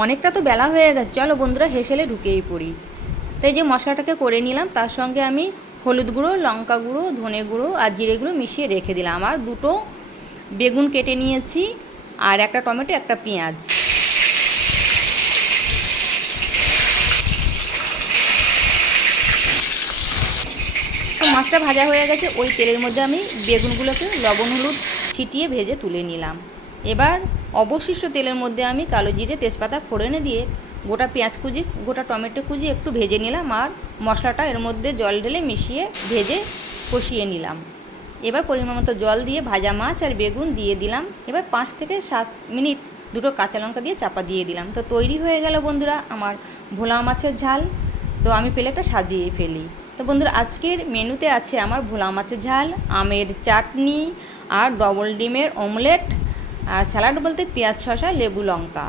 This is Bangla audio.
অনেকটা তো বেলা হয়ে গেছে, চলো বন্ধুরা হেসেলে ঢুকেই পড়ি। তাই যে মশলাটাকে করে নিলাম, তার সঙ্গে আমি হলুদ গুঁড়ো, লঙ্কা গুঁড়ো, ধনে গুঁড়ো আর জিরে গুঁড়ো মিশিয়ে রেখে দিলাম। আর দুটো বেগুন কেটে নিয়েছি, আর একটা টমেটো, একটা পেঁয়াজ। তো মাছটা ভাজা হয়ে গেছে, ওই তেলের মধ্যে আমি বেগুনগুলোকে লবণ হলুদ ছিটিয়ে ভেজে তুলে নিলাম। এবার অবশিষ্ট তেলের মধ্যে আমি কালো জিরে তেজপাতা ফোড়নে দিয়ে গোটা পেঁয়াজ কুচি, গোটা টমেটো কুচি একটু ভেজে নিলাম, আর মশলাটা এর মধ্যে জল ঢেলে মিশিয়ে ভেজে কষিয়ে নিলাম। এবার পরিমাণ মতো জল দিয়ে ভাজা মাছ আর বেগুন দিয়ে দিলাম। এবার 5 থেকে 7 মিনিট দুটো কাঁচা লঙ্কা দিয়ে চাপা দিয়ে দিলাম। তো তৈরি হয়ে গেল বন্ধুরা আমার ভোলা মাছের ঝাল। তো আমি প্লেটটা সাজিয়ে ফেলি। তো বন্ধুরা আজকের মেনুতে আছে আমার ভোলা মাছের ঝাল, আমের চাটনি আর ডবল ডিমের অমলেট, আর স্যালাড বলতে পেঁয়াজ, শসা, লেবু, লঙ্কা।